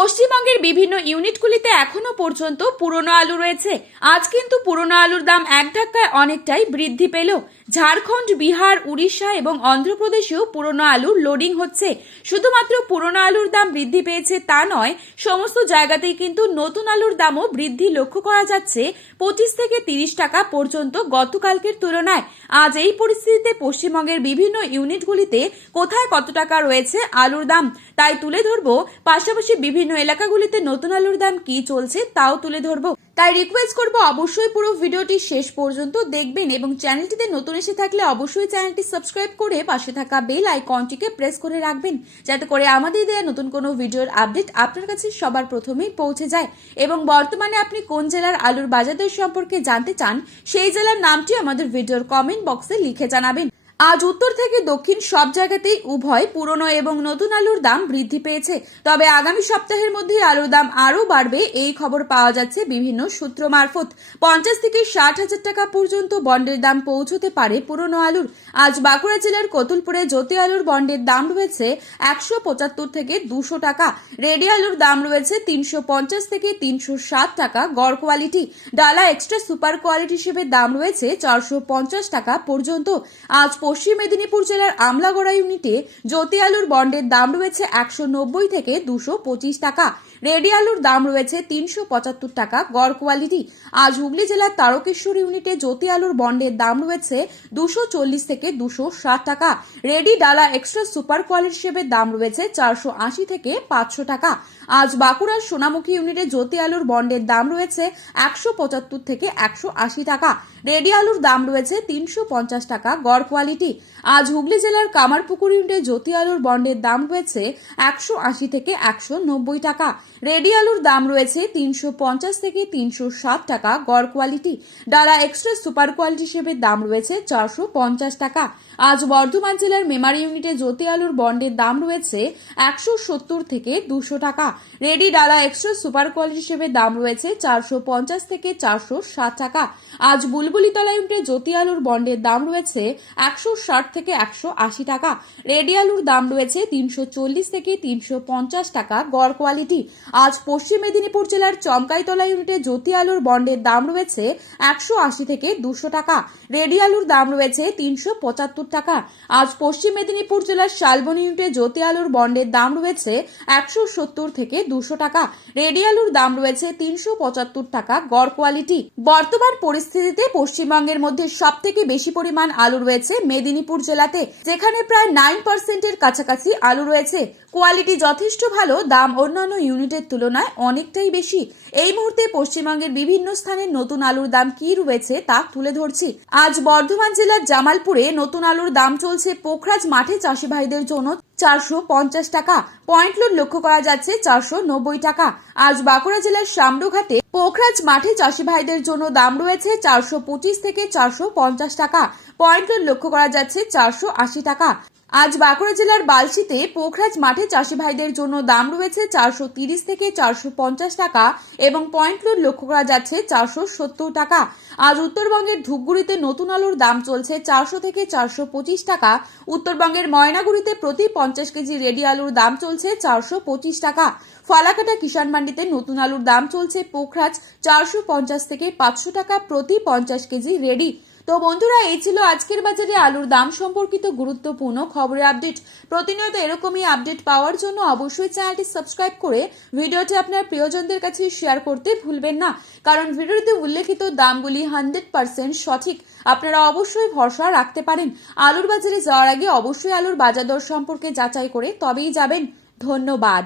পশ্চিমবঙ্গের বিভিন্ন ইউনিটগুলিতে এখনো পর্যন্ত পুরনো আলু রয়েছে। আজ কিন্তু পুরনো আলুর দাম এক ধাক্কায় অনেকটাই বৃদ্ধি পেল। ঝাড়খণ্ড, বিহার, উড়িষ্যা এবং অন্ধ্রপ্রদেশেও পুরনো আলুর লোডিং হচ্ছে। শুধুমাত্র পুরনো আলুর দাম বৃদ্ধি পেয়েছে তা নয়, সমস্ত জায়গাতেই কিন্তু নতুন আলুর দামও বৃদ্ধি লক্ষ্য করা যাচ্ছে 25 থেকে 30 টাকা পর্যন্ত গতকালকের তুলনায়। আজ এই পরিস্থিতিতে পশ্চিমবঙ্গের বিভিন্ন ইউনিটগুলিতে কোথায় কত টাকা রয়েছে আলুর দাম তাই তুলে ধরবো। পাশাপাশি বিভিন্ন এলাকাগুলিতে নতুন আলুর দাম কি চলছে তাও তুলে ধরবো। তাই রিকোয়েস্ট করব অবশ্যই পুরো ভিডিওটি শেষ পর্যন্ত দেখবেন এবং চ্যানেলটিতে নতুন এসে থাকলে অবশ্যই চ্যানেলটি সাবস্ক্রাইব করে পাশে থাকা বেল আইকনটিকে প্রেস করে রাখবেন, যাতে করে আমাদের দেওয়া নতুন কোনো ভিডিওর আপডেট আপনার কাছে সবার প্রথমেই পৌঁছে যায়। এবং বর্তমানে আপনি কোন জেলার আলুর বাজার দর সম্পর্কে জানতে চান সেই জেলার নামটি আমাদের ভিডিওর কমেন্ট বক্সে লিখে জানাবেন। আজ উত্তর থেকে দক্ষিণ সব জায়গাতেই উভয় পুরনো এবং নতুন আলুর দাম বৃদ্ধি পেয়েছে। তবে আগামী সপ্তাহের মধ্যে আলুর দাম আরও বাড়বে এই খবর পাওয়া যাচ্ছে বিভিন্ন সূত্র মারফত। 50 থেকে 60,000 টাকা পর্যন্ত বন্ডের দাম পৌঁছতে পারে পুরনো আলুর। আজ বাঁকুড়া জেলার কতুলপুরে জ্যোতি আলুর বন্ডের দাম রয়েছে 175 থেকে 200 টাকা। রেডি আলুর দাম রয়েছে 350 থেকে 360 টাকা গড় কোয়ালিটি। ডালা এক্সট্রা সুপার কোয়ালিটি হিসেবে দাম রয়েছে 450 টাকা পর্যন্ত। আজ পশ্চিম মেদিনীপুর জেলার আমলাগড়া ইউনিটে জ্যোতি আলুর বন্ডের দাম রয়েছে 190 থেকে 225 টাকা। রেডি আলুর দাম রয়েছে 375 টাকা গড় কোয়ালিটি। আজ হুগলি জেলার তারকেশ্বর ইউনিটে জ্যোতি আলুর বন্ডের দাম রয়েছে 240 থেকে 260 টাকা। রেডি ডালা এক্সট্রা সুপার কোয়ালিটি হিসেবে দাম রয়েছে 480 থেকে 500 টাকা। আজ বাঁকুড়ার সোনামুখী ইউনিটে জ্যোতি আলুর বন্ডের দাম রয়েছে 175 থেকে 180 টাকা। রেডি আলুর দাম রয়েছে 350 টাকা গড় কোয়ালিটি। আজ হুগলি জেলার কামারপুকুর ইউনিটে জ্যোতি আলুর বন্ডের দাম রয়েছে 180 থেকে 190 টাকা। রেডি আলুর দাম রয়েছে 350 থেকে 360 টাকা গড় কোয়ালিটি। ডালা এক্সট্রা সুপার কোয়ালিটি হিসেবে দাম রয়েছে 450 টাকা। আজ বর্ধমান জেলার মেমারি ইউনিটে জ্যোতি আলুর বন্ডের দাম রয়েছে 170 থেকে 200 টাকা। রেডি ডালা এক্সট্রা সুপার কোয়ালিটি হিসেবে দাম রয়েছে 450 থেকে 460 টাকা। আজ বুলবুলিতলা ইউনিটে জ্যোতি আলুর বন্ডের দাম রয়েছে 160 থেকে 180 টাকা। রেডি আলুর দাম রয়েছে 340 থেকে 350 টাকা গড় কোয়ালিটি। আজ পশ্চিম মেদিনীপুর জেলার চমকাইতলা ইউনিটে জ্যোতি আলুর বন্ডের দাম রয়েছে 180 থেকে 200 টাকা। রেডি আলুর দাম রয়েছে 375 টাকা। আজ পশ্চিম মেদিনীপুর জেলার শালবনী ইউনিটে জ্যোতি আলুর বন্ডের দাম রয়েছে 170 থেকে 200 টাকা। রেডি আলুর দাম রয়েছে 375 টাকা গড় কোয়ালিটি। বর্তমান পরিস্থিতিতে পশ্চিমবঙ্গের মধ্যে সব থেকে বেশি পরিমাণ আলু রয়েছে মেদিনীপুর জেলাতে, যেখানে প্রায় 9% এর কাছাকাছি আলু রয়েছে। কোয়ালিটি যথেষ্ট ভালো, দাম অন্যান্য ইউনিটের তুলনায় অনেকটাই বেশি। এই মুহূর্তে পশ্চিমবঙ্গের বিভিন্ন স্থানে নতুন আলুর দাম কি রয়েছে তা তুলে ধরছি। আজ বর্ধমান জেলার জামালপুরে নতুন আলুর দাম চলছে পোখরাজ মাঠে চাষি ভাইদের জন্য 450 টাকা। পয়েন্ট লোড লক্ষ্য করা যাচ্ছে 490 টাকা। আজ বাঁকুড়া জেলার শামরুঘাটে পোখরাজ মাঠে চাষি ভাইদের জন্য দাম রয়েছে 425 থেকে 450 টাকা। পয়েন্ট লোড লক্ষ্য করা যাচ্ছে 480 টাকা। আজ বাঁকুড়া জেলার বালশিতে পোখরাজ মাঠে চাষি ভাইদের জন্য দাম রয়েছে 430 থেকে 450 টাকা এবং পয়েন্ট লোড লক্ষ্য করা যাচ্ছে 470 টাকা। আজ উত্তরবঙ্গের ধূপগুড়িতে নতুন আলুর দাম চলছে 400 থেকে 425 টাকা। উত্তরবঙ্গের ময়নাগুড়িতে প্রতি 50 কেজি রেডি আলুর দাম চলছে 425 টাকা। ফালাকাটা কিষাণ মান্ডিতে নতুন আলুর দাম চলছে পোখরাজ 450 থেকে 500 টাকা প্রতি 50 কেজি রেডি। তো বন্ধুরা, এই ছিল আজকের বাজারে আলুর দাম সম্পর্কিত গুরুত্বপূর্ণ খবরের আপডেট। প্রতিনিয়ত এরকমই আপডেট পাওয়ার জন্য অবশ্যই চ্যানেলটি সাবস্ক্রাইব করে ভিডিওটি আপনার প্রিয়জনদের কাছে শেয়ার করতে ভুলবেন না, কারণ ভিডিওতে উল্লেখিত দামগুলি 100% সঠিক। আপনারা অবশ্যই ভরসা রাখতে পারেন। আলুর বাজারে যাওয়ার আগে অবশ্যই আলুর বাজার দর সম্পর্কে যাচাই করে তবেই যাবেন। ধন্যবাদ।